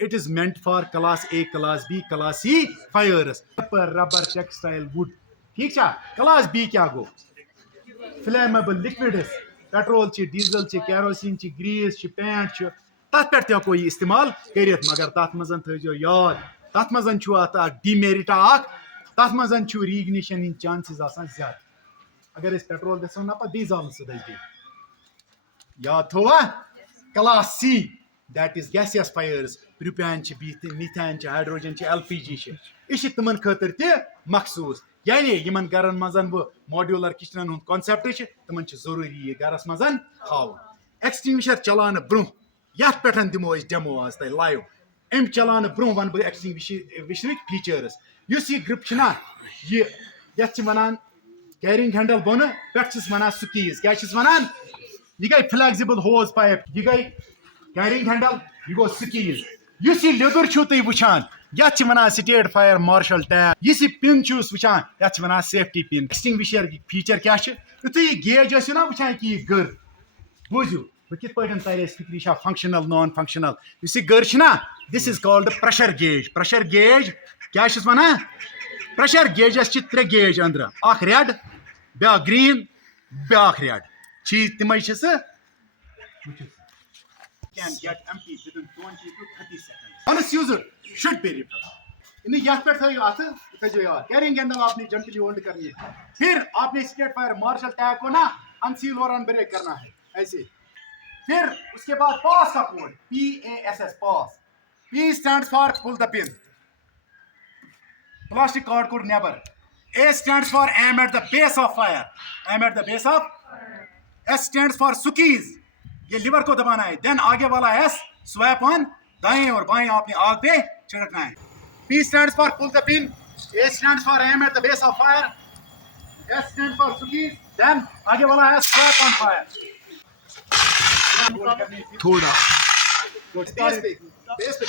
It is meant for class A, class B, class C fires. Rubber, textile, wood. ٹھیک چھا class B کیا گو flammable liquids petrol diesel kerosene grease paint تر پہ ہوں یہ استعمال کرت مگر تر مز تھو یاد تر مز ڈی میرٹ تر مز ریگنیشن ہند چانسز آسان زیادہ اگر اس پیٹرول دسو نا پہ دی زال سدی یاد تھوا class C that is gases fires propane methane hydrogen L P G یہ تمن خاطر تہ مخصوص یعنی یمن گرن مز ماڈیولر کچنن ہند کانسیپٹ تمن ضروری یہ گرس مز تھاؤن ایکسٹنگوشر چلان برو یت پہ دمو اس ڈیمو آج تہ لائیو ام چلان برو ون بہ ایکسٹنگوشرک فیچرس اس یہ گرپ نا یہ یت ونان کیرنگ ہینڈل بون پہ ونان سکیز کیا ونان یہ گئی فلیکزبل ہوز پائپ یہ گئی کیرنگ ہینڈل یہ گو سکیز اس یہ لیدر چھو تھی وچان یت ونان سٹیٹ فائر مارشل ٹیپ اس پن وچان یت ونان سیفٹی پن ایکسٹنگوشر فیچر کیا یتھے یہ گیج ٲسِو نا وچان کہ یہ گر بوزو بہ کت پہ تر فکری فنکشنل نان فنکشنل اس یہ گر نا دس از کالڈ پریشر گیج کیا ونان پریشر گیجس ترے گیج اندر اخ ریڈ بیا گرین بیا ریڈ تمے can get empty within 20 to 30 seconds. Once user should be refilled. یت پہ کیرنگ ہینڈل آپ نے جنٹلی ہولڈ کرنی ہے پھر آپ نے اسٹیٹ فائر مارشل ٹیگ کو نا انسیل اور انبریک کرنا ہے ایسے پھر اس کے بعد پاس کا code PASS pass P stands for pull the pin plastic card code نیبر A stands for aim at the base of fire aim at the base of S stands for squeeze یہ لیور کو دبانا ہے دین آگے والا S sweep آن دائیں اور بائیں آپ نے آگ پہ چھڑکنا ہے P stands for pull the pin A stands for aim at the base of fire S stands for squeeze then آگے والا ہے سویپ آن فائر تھوڑا بیس پہ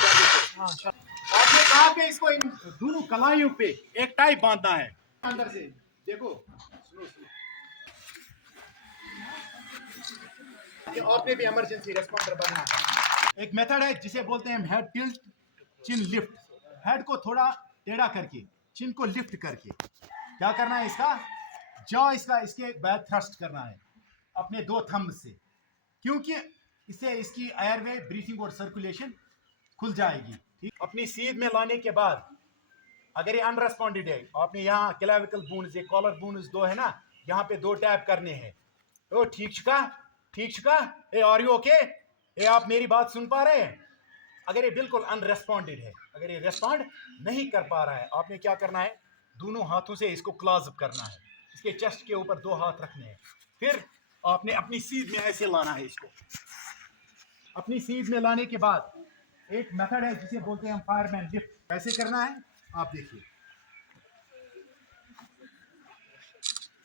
آپ نے کہا کہ اس کو ان دونوں کلائیوں پہ ایک ٹائپ باندھنا ہے اندر سے دیکھو آپ نے بھی ایمرجنسی ریسپونڈر بننا ہے ایک میتھڈ ہے جسے بولتے ہیں ہیڈ ٹلٹ چن لفٹ ہیڈ کو تھوڑا ٹیڑھا کر کے چن کو لفٹ کر کے کیا کرنا ہے اس کا جا اس کے بعد تھرسٹ کرنا ہے اپنے دو تھمب سے کیونکہ اس سے اس کی ایئر وے بریتھنگ اور سرکولیشن کھل جائے گی اپنی سیدھ میں لانے کے بعد اگر یہ ان ریسپونڈیڈ ہے آپ نے یہاں کلیویکل بونز یہ کالر بونز دو ہے نا یہاں پہ دو ٹیپ کرنے ہیں تو ٹھیک چکا اے آر یو اوکے اے آپ میری بات سن پا رہے ہیں اگر یہ بالکل ان ریسپونڈیڈ ہے اگر یہ ریسپونڈ نہیں کر پا رہا ہے آپ نے کیا کرنا ہے دونوں ہاتھوں سے اس کو کلوز اپ کرنا ہے اس کے چیسٹ کے اوپر دو ہاتھ رکھنے ہیں پھر آپ نے اپنی سیدھ میں ایسے لانا ہے اس کو اپنی سیدھ میں لانے کے بعد ایک میتھڈ ہے جسے بولتے ہیں ہم فائر مین لفٹ کیسے کرنا ہے آپ دیکھیے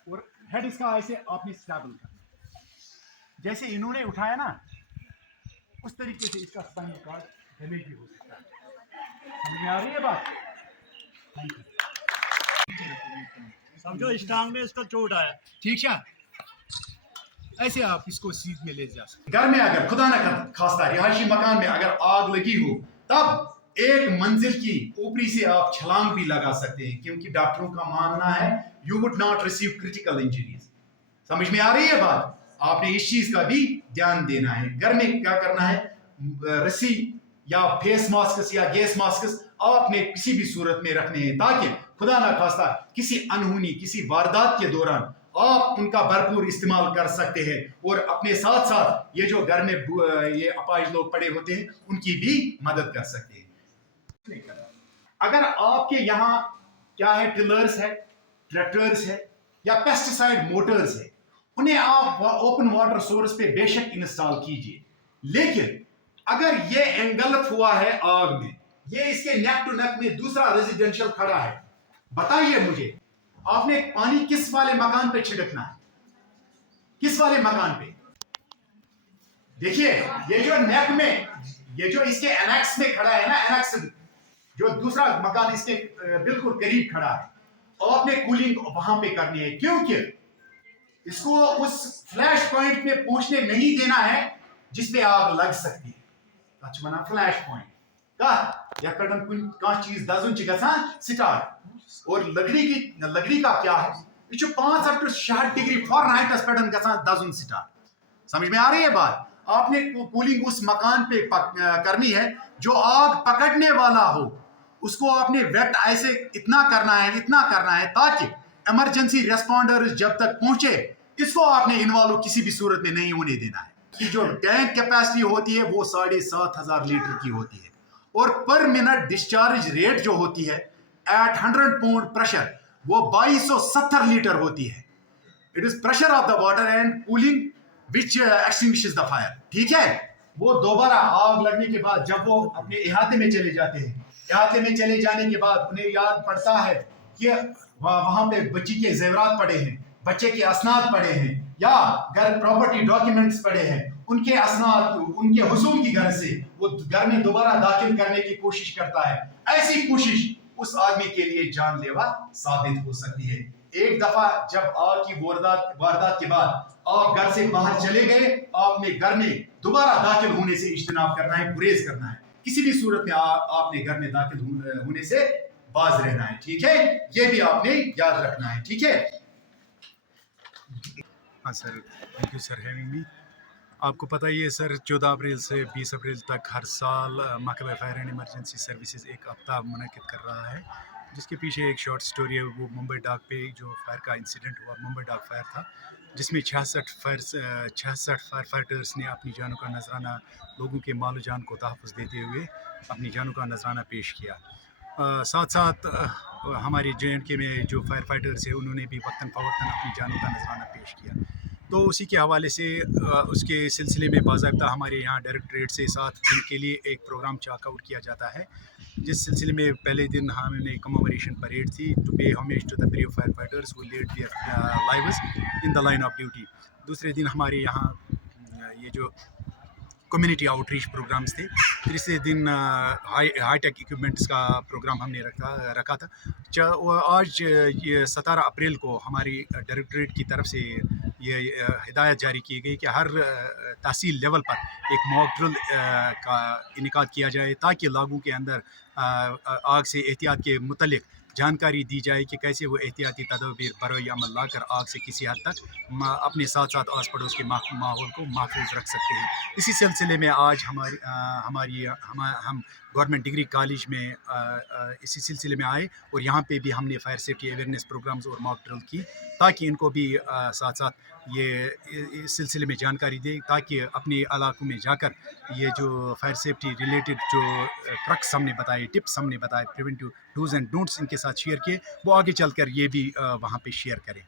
اور ہیڈ اس کا ایسے آپ نے اسٹیبل کرنا جیسے انہوں نے اٹھایا نا اس طریقے سے اس کا اسپائنل کارڈ ڈیمیج بھی ہو سکتا ہے سمجھ میں آ رہی ہے بات سمجھو اس ٹانگ میں اس کا چوٹ آیا ٹھیک ہے ایسے آپ اس کو سیدھ میں لے جا سکتے گھر میں اگر خدا نہ خواستہ رہائشی مکان میں اگر آگ لگی ہو تب ایک منزل کی اوپری سے آپ چھلانگ بھی لگا سکتے ہیں کیونکہ ڈاکٹروں کا ماننا ہے you would not receive critical injuries سمجھ میں آ رہی ہے بات آپ نے اس چیز کا بھی دھیان دینا ہے گھر میں کیا کرنا ہے رسی یا فیس ماسکس یا گیس ماسکس آپ نے کسی بھی صورت میں رکھنے ہیں تاکہ خدا نہ خواستہ کسی انہونی کسی واردات کے دوران آپ ان کا بھرپور استعمال کر سکتے ہیں اور اپنے ساتھ ساتھ یہ جو گھر میں یہ اپاہج لوگ پڑے ہوتے ہیں ان کی بھی مدد کر سکتے ہیں اگر آپ کے یہاں کیا ہے ٹلرز ہے ٹریکٹرز ہے یا پیسٹیسائڈ موٹرز ہے انہیں آپ اوپن واٹر سورس پہ بے شک انسٹال کیجئے لیکن اگر یہ انگلف ہوا ہے آگ میں یہ اس کے نیک ٹو نیک میں دوسرا ریزیڈینشل کھڑا ہے بتائیے مجھے آپ نے پانی کس والے مکان پہ چھڑکنا ہے کس والے مکان پہ دیکھیے یہ جو نیک میں یہ جو اس کے اینیکس میں کھڑا ہے نا اینیکس جو دوسرا مکان اس کے بالکل قریب کھڑا ہے آپ نے کولنگ وہاں پہ کرنی ہے کیونکہ اس کو اس فلیش پوائنٹ پہ پہنچنے نہیں دینا ہے جس پہ آگ لگ سکتی ہے فلیش پوائنٹ کت یتھ پہ کھانا چیز دزن گژھان سٹارٹ اور لکڑی کا کیا ہے یہ 500 to 600 ڈگری فارنہائٹس پہ گژھان دزن سٹارٹ. سمجھ میں آ رہی ہے بات. آپ نے کولنگ اس مکان پہ کرنی ہے جو آگ پکڑنے والا ہو, اس کو آپ نے ویٹ ایسے اتنا کرنا ہے تاکہ ایمرجنسی ریسپونڈرز جب تک پہنچے اس کو آپ نے انوالو کسی بھی صورت میں نہیں ہونے دینا ہے. کہ جو ٹینک کیپیسٹی ہوتی ہے وہ 7,500 لیٹر کی ہوتی ہے اور پر منٹ ڈسچارج ریٹ جو ہوتی ہے ایٹ 100 پاؤنڈ پریشر وہ 2270 لیٹر ہوتی ہے. It is pressure of the water and cooling which extinguishes the fire. ٹھیک ہے. وہ دوبارہ آگ لگنے کے بعد جب وہ اپنے احاطے میں چلے جاتے ہیں, احاطے میں چلے جانے کے بعد انہیں یاد پڑتا ہے کہ وہاں پہ بچی کے زیورات پڑے ہیں, بچے کے اسناد پڑے ہیں یا گھر پراپرٹی ڈاکیومنٹس پڑے ہیں, ان کے اسناد ان کے حصول کی غرض سے وہ گھر میں دوبارہ داخل کرنے کی کوشش کرتا ہے. ایسی کوشش اس آدمی کے لیے جان لیوا ثابت ہو سکتی ہے. ایک دفعہ جب آگ کی واردات کے بعد آپ گھر سے باہر چلے گئے, آپ نے گھر میں دوبارہ داخل ہونے سے اجتناب کرنا ہے, گریز کرنا ہے. کسی بھی صورت میں آپ نے گھر میں داخل ہونے سے باز رہنا ہے. ٹھیک ہے, یہ بھی آپ نے یاد رکھنا ہے. ٹھیک ہے. ہاں sir, thank you sir having me. آپ کو پتہ ہی ہے سر 14 اپریل سے 20 اپریل تک ہر سال محکمہ فائر اینڈ ایمرجنسی سروسز ایک ہفتہ منعقد کر رہا ہے, جس کے پیچھے ایک شارٹ سٹوری ہے. وہ ممبئی ڈاک پہ جو فائر کا انسیڈنٹ ہوا, ممبئی ڈاک فائر تھا جس میں 66 فائر فائٹرس نے اپنی جانوں کا نذرانہ, لوگوں کے مال و جان کو تحفظ دیتے ہوئے اپنی جانوں کا نذرانہ پیش کیا. ساتھ ساتھ ہمارے JNK میں جو فائر فائٹرس ہیں انہوں نے بھی وقتاً فوقتاً اپنی جانوں کا نذرانہ پیش کیا. تو اسی کے حوالے سے اس کے سلسلے میں باضابطہ ہمارے یہاں ڈائریکٹریٹ سے 7 دن کے لیے ایک پروگرام چاک آؤٹ کیا جاتا ہے, جس سلسلے میں پہلے دن ہم نے کممیموریشن پریڈ تھی to pay homage to the brave fire fighters who laid their lives in the line of duty. دوسرے دن ہمارے یہاں یہ جو کمیونٹی آؤٹ ریچ پروگرامز تھے. تیسرے دن ہائی ٹیک ایکوپمنٹس کا پروگرام ہم نے رکھا تھا. آج یہ 17 اپریل کو ہماری ڈائریکٹریٹ کی طرف سے یہ ہدایت جاری کی گئی کہ ہر تحصیل لیول پر ایک موک ڈرل کا انعقاد کیا جائے تاکہ لوگوں کے اندر آگ سے احتیاط کے متعلق جانکاری دی جائے کہ کیسے وہ احتیاطی تدابیر برائے عمل لا کر آگ سے کسی حد تک اپنے ساتھ ساتھ آس پڑوس کے ماحول کو محفوظ رکھ سکتے ہیں. اسی سلسلے میں آج ہم گورنمنٹ ڈگری کالج میں اسی سلسلے میں آئے اور یہاں پہ بھی ہم نے فائر سیفٹی اویئرنیس پروگرامز اور موک ڈرل کی تاکہ ان کو بھی ساتھ ساتھ یہ اس سلسلے میں جانکاری دے, تاکہ اپنے علاقوں میں جا کر یہ جو فائر سیفٹی ریلیٹڈ جو ٹرکس ہم نے بتائے, ٹپس ہم نے بتائے, پریونٹیو ڈوز اینڈ ڈونٹس ان کے ساتھ شیئر کیے, وہ آگے چل کر یہ بھی وہاں پہ شیئر کریں.